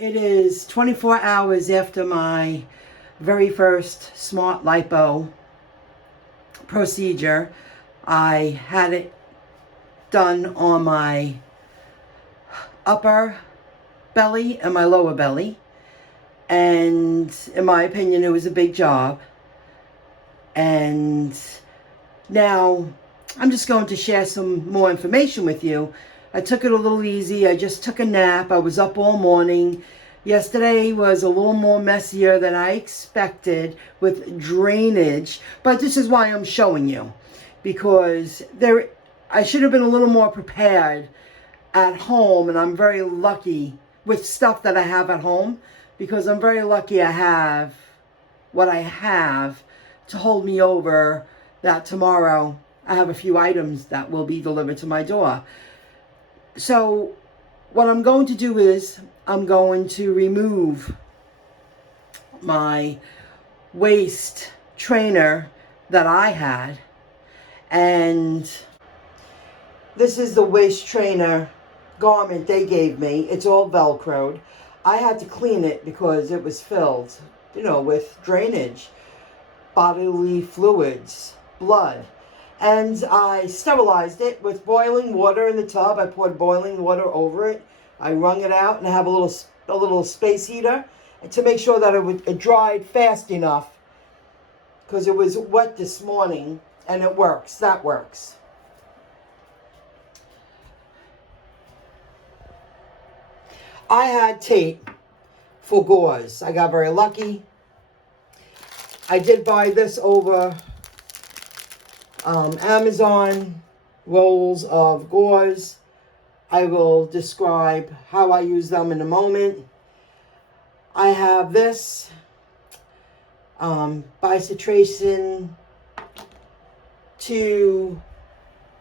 It is 24 hours after my very first Smartlipo procedure. I had it done on my upper belly and my lower belly. And in my opinion, it was a big job. And now I'm just going to share some more information with you. I took it a little easy. I just took a nap. I was up all morning. Yesterday was a little more messier than I expected with drainage, but this is why I'm showing you, because I should have been a little more prepared at home, and I'm very lucky with stuff that I have at home, because I'm very lucky I have what I have to hold me over, that tomorrow I have a few items that will be delivered to my door. So what I'm going to do is I'm going to remove my waist trainer that I had, and this is the waist trainer garment they gave me. It's all Velcroed. I had to clean it because it was filled, with drainage, bodily fluids, blood. And I sterilized it with boiling water in the tub. I poured boiling water over it. I wrung it out, and I have a little space heater to make sure that it dried fast enough, because it was wet this morning, and it works. That works. I had tape for gauze. I got very lucky. I did buy this over Amazon, rolls of gauze. I will describe how I use them in a moment. I have this biocitration to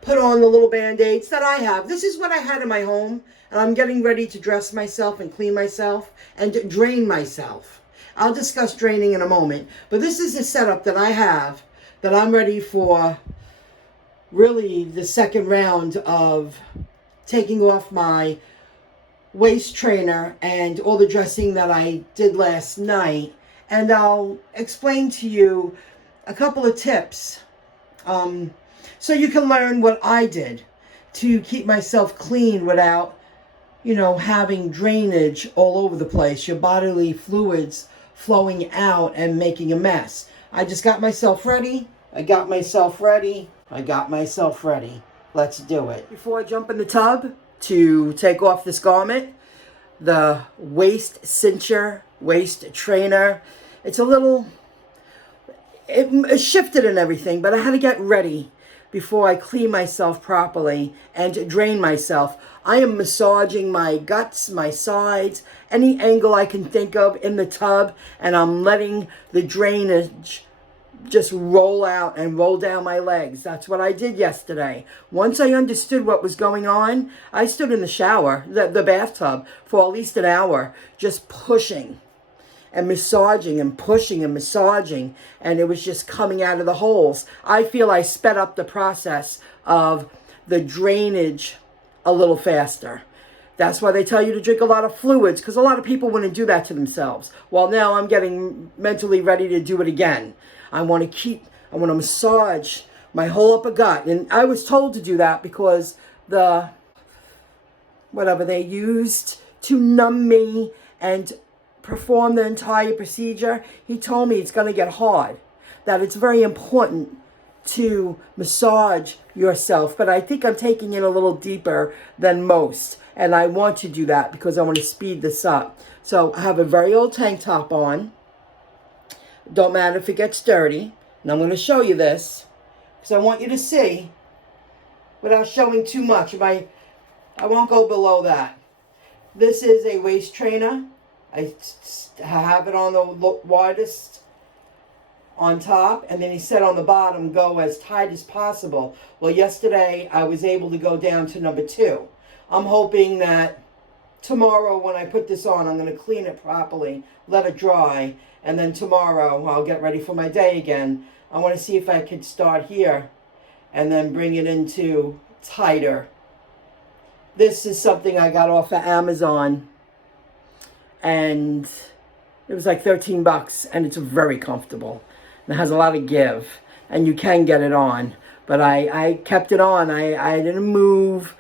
put on the little band-aids that I have. This is what I had in my home, and I'm getting ready to dress myself and clean myself and to drain myself. I'll discuss draining in a moment, but this is the setup that I have, that I'm ready for really the second round of taking off my waist trainer and all the dressing that I did last night. And I'll explain to you a couple of tips so you can learn what I did to keep myself clean without, having drainage all over the place, your bodily fluids flowing out and making a mess. I just got myself ready. I got myself ready. Let's do it. Before I jump in the tub to take off this garment, the waist cincher, waist trainer, it's a little, it shifted and everything, but I had to get ready before I clean myself properly and drain myself. I am massaging my guts, my sides, any angle I can think of in the tub, and I'm letting the drainage just roll out and roll down my legs. That's what I did yesterday. Once I understood what was going on, I stood in the shower, the bathtub, for at least an hour, just pushing and massaging and pushing and massaging, and it was just coming out of the holes. I feel I sped up the process of the drainage a little faster. That's why they tell you to drink a lot of fluids, because a lot of people wouldn't do that to themselves. Well, now I'm getting mentally ready to do it again. I want to massage my whole upper gut. And I was told to do that because whatever they used to numb me and perform the entire procedure, he told me it's going to get hard, that it's very important to massage yourself. But I think I'm taking it a little deeper than most, and I want to do that because I want to speed this up. So I have a very old tank top on. Don't matter if it gets dirty. And I'm going to show you this because I want you to see without showing too much. I won't go below that. This is a waist trainer. I have it on the widest on top, and then he said on the bottom, go as tight as possible. Well, yesterday I was able to go down to number 2. I'm hoping that tomorrow when I put this on, I'm going to clean it properly, let it dry, and then tomorrow I'll get ready for my day again. I want to see if I could start here and then bring it into tighter. This is something I got off of Amazon. and it was like 13 bucks, and it's very comfortable. And it has a lot of give, and you can get it on. But I kept it on. I didn't move.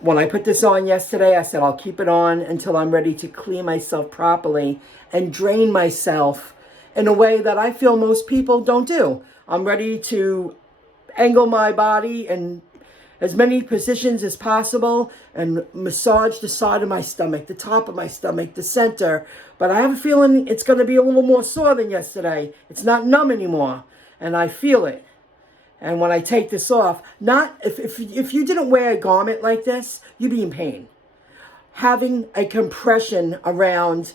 When I put this on yesterday, I said I'll keep it on until I'm ready to clean myself properly and drain myself in a way that I feel most people don't do. I'm ready to angle my body in as many positions as possible and massage the side of my stomach, the top of my stomach, the center. But I have a feeling it's going to be a little more sore than yesterday. It's not numb anymore, and I feel it. And when I take this off, not if you didn't wear a garment like this, you'd be in pain. Having a compression around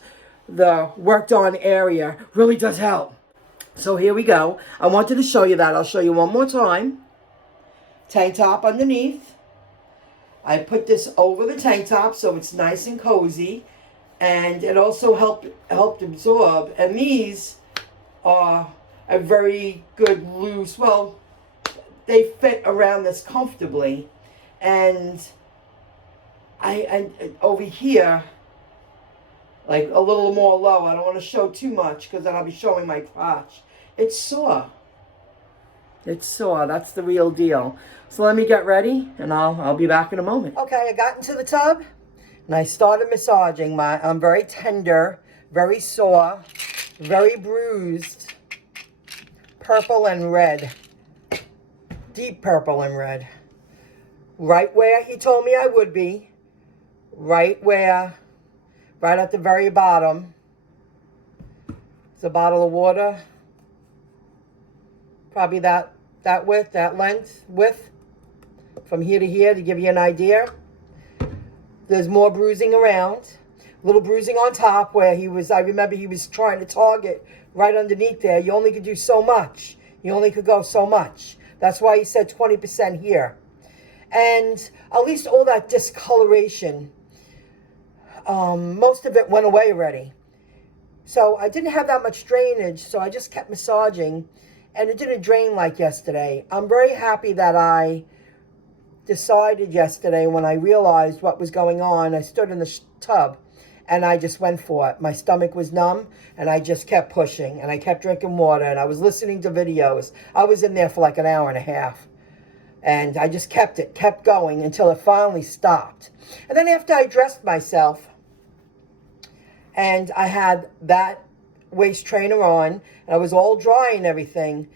the worked on area really does help. So here we go. I wanted to show you that. I'll show you one more time. Tank top underneath. I put this over the tank top so it's nice and cozy, and it also helped absorb. And these are a very good loose, well, they fit around this comfortably. And I over here, like a little more low. I don't want to show too much because then I'll be showing my crotch. It's sore. It's sore. That's the real deal. So let me get ready, and I'll be back in a moment. Okay, I got into the tub, and I started massaging. I'm very tender, very sore, very bruised, purple and red, deep purple and red. Right where he told me I would be, right at the very bottom. It's a bottle of water. Probably that width, that width, from here to here to give you an idea. There's more bruising around. A little bruising on top where I remember he was trying to target right underneath there. You only could do so much. You only could go so much. That's why he said 20% here. And at least all that discoloration, most of it went away already. So I didn't have that much drainage, so I just kept massaging. And it didn't drain like yesterday. I'm very happy that I decided yesterday when I realized what was going on. I stood in the tub and I just went for it. My stomach was numb and I just kept pushing and I kept drinking water and I was listening to videos. I was in there for like an hour and a half. And I just kept going until it finally stopped. And then after I dressed myself and I had that waist trainer on, and I was all dry and everything,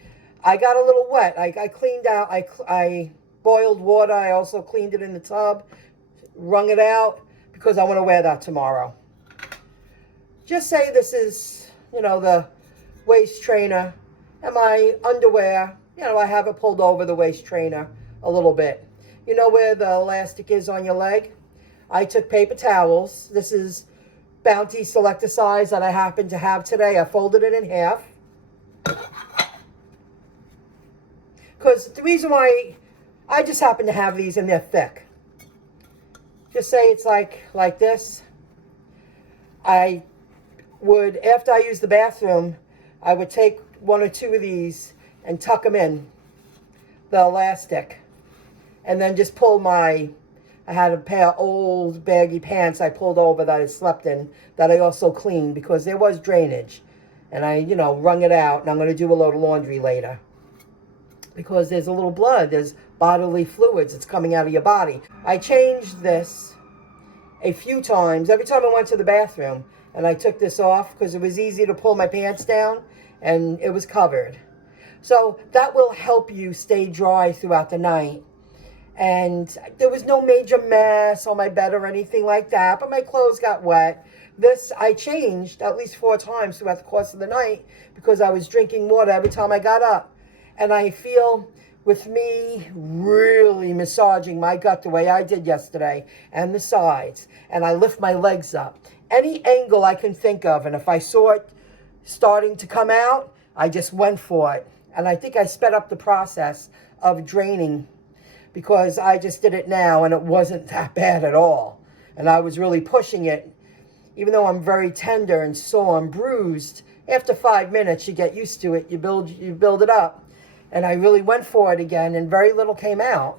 I got a little wet. I cleaned out, I boiled water. I also cleaned it in the tub, wrung it out, because I want to wear that tomorrow. Just say this is, the waist trainer, and my underwear, I have it pulled over the waist trainer a little bit. You know where the elastic is on your leg? I took paper towels. This is Bounty Selector size that I happen to have today. I folded it in half. Because the reason why I just happen to have these and they're thick. Just say it's like this. I would, after I use the bathroom, I would take one or two of these and tuck them in the elastic. And then just pull I had a pair of old baggy pants I pulled over that I slept in that I also cleaned because there was drainage. And I, wrung it out, and I'm going to do a load of laundry later. Because there's a little blood, there's bodily fluids that's coming out of your body. I changed this a few times, every time I went to the bathroom, and I took this off because it was easy to pull my pants down, and it was covered. So that will help you stay dry throughout the night. And there was no major mess on my bed or anything like that, but my clothes got wet. This I changed at least 4 times throughout the course of the night because I was drinking water every time I got up. And I feel with me really massaging my gut the way I did yesterday and the sides, and I lift my legs up. Any angle I can think of, and if I saw it starting to come out, I just went for it. And I think I sped up the process of draining because I just did it now and it wasn't that bad at all. And I was really pushing it. Even though I'm very tender and sore and bruised, after 5 minutes you get used to it, you build it up. And I really went for it again and very little came out.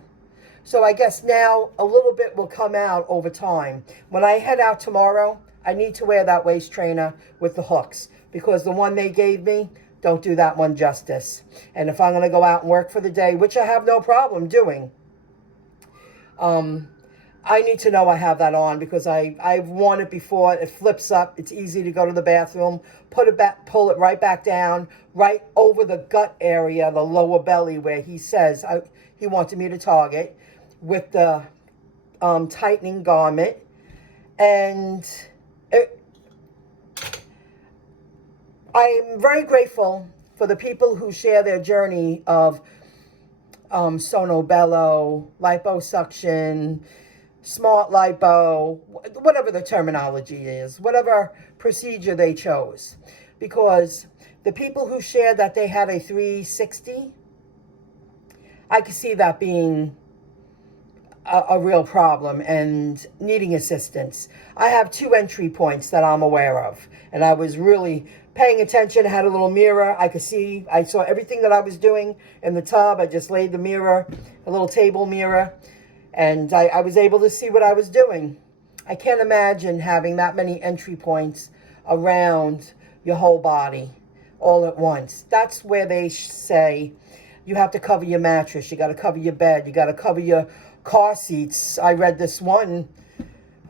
So I guess now a little bit will come out over time. When I head out tomorrow, I need to wear that waist trainer with the hooks, because the one they gave me don't do that one justice. And if I'm going to go out and work for the day, which I have no problem doing, I need to know I have that on, because I've worn it before. It flips up. It's easy to go to the bathroom, put it back, pull it right back down, right over the gut area, the lower belly, where he says he wanted me to target with the tightening garment. And I'm very grateful for the people who share their journey of sonobello, liposuction, Smartlipo, whatever the terminology is, whatever procedure they chose. Because the people who shared that they had a 360, I could see that being a real problem and needing assistance. I have 2 entry points that I'm aware of, and I was really paying attention. I had a little mirror. I saw everything that I was doing in the tub. I just laid the mirror, a little table mirror, and I was able to see what I was doing. I can't imagine having that many entry points around your whole body all at once. That's where they say you have to cover your mattress, you got to cover your bed, you got to cover your car seats. I read this one,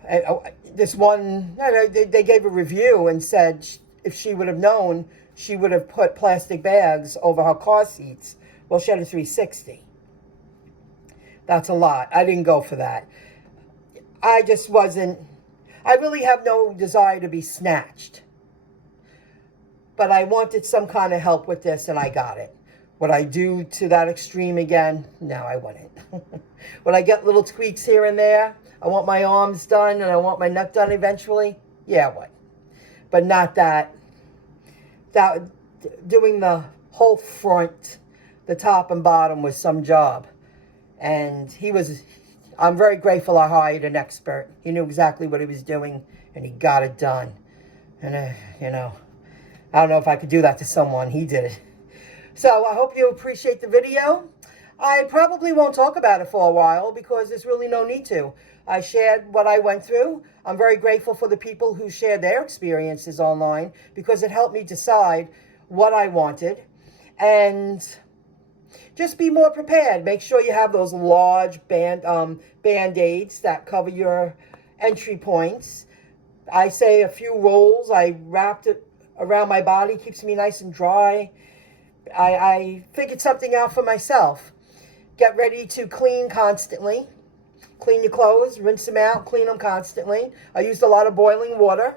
they gave a review and said if she would have known, she would have put plastic bags over her car seats. Well, she had a 360. That's a lot. I didn't go for that. I really have no desire to be snatched. But I wanted some kind of help with this, and I got it. Would I do to that extreme again? No, I wouldn't. Would I get little tweaks here and there? I want my arms done and I want my neck done eventually? Yeah, I would. But not that doing the whole front, the top and bottom was some job. And I'm very grateful I hired an expert. He knew exactly what he was doing, and he got it done. And, I don't know if I could do that to someone. He did it. So I hope you appreciate the video. I probably won't talk about it for a while because there's really no need to. I shared what I went through. I'm very grateful for the people who shared their experiences online, because it helped me decide what I wanted. And just be more prepared. Make sure you have those large Band-Aids that cover your entry points. I say a few rolls. I wrapped it around my body, keeps me nice and dry. I figured something out for myself. Get ready to clean constantly. Clean your clothes, rinse them out, clean them constantly. I used a lot of boiling water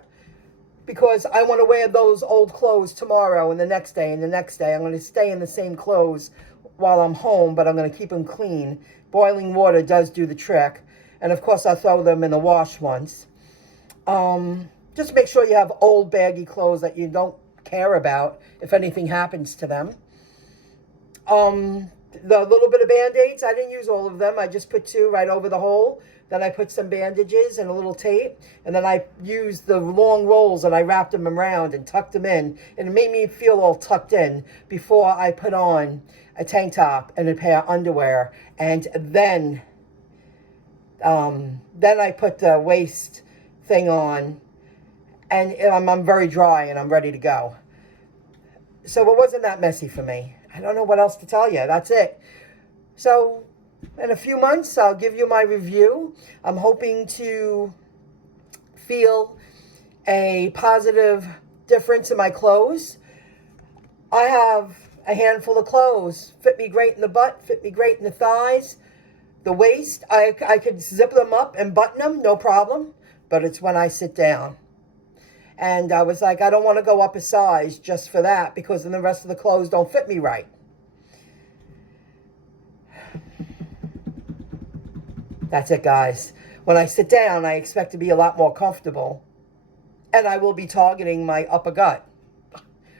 because I want to wear those old clothes tomorrow and the next day and the next day. I'm going to stay in the same clothes while I'm home, but I'm going to keep them clean. Boiling water does do the trick. And of course, I throw them in the wash once. Just make sure you have old baggy clothes that you don't care about if anything happens to them. The little bit of Band-Aids, I didn't use all of them. I just put 2 right over the hole. Then I put some bandages and a little tape. And then I used the long rolls and I wrapped them around and tucked them in. And it made me feel all tucked in before I put on a tank top and a pair of underwear. And then I put the waist thing on. And I'm very dry and I'm ready to go. So it wasn't that messy for me. I don't know what else to tell you. That's it. So in a few months, I'll give you my review. I'm hoping to feel a positive difference in my clothes. I have a handful of clothes. Fit me great in the butt, fit me great in the thighs. The waist, I could zip them up and button them, no problem. But it's when I sit down. And I was like, I don't want to go up a size just for that, because then the rest of the clothes don't fit me right. That's it, guys. When I sit down, I expect to be a lot more comfortable. And I will be targeting my upper gut.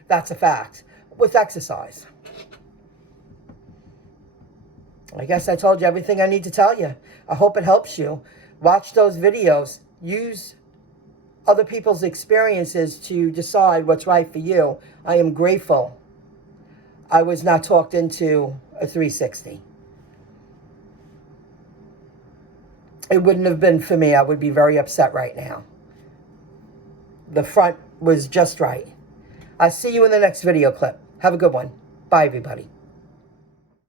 That's a fact. With exercise. I guess I told you everything I need to tell you. I hope it helps you. Watch those videos. Use other people's experiences to decide what's right for you. I am grateful I was not talked into a 360. It wouldn't have been for me. I would be very upset right now. the front was just right. I'll see you in the next video clip. Have a good one. Bye, everybody.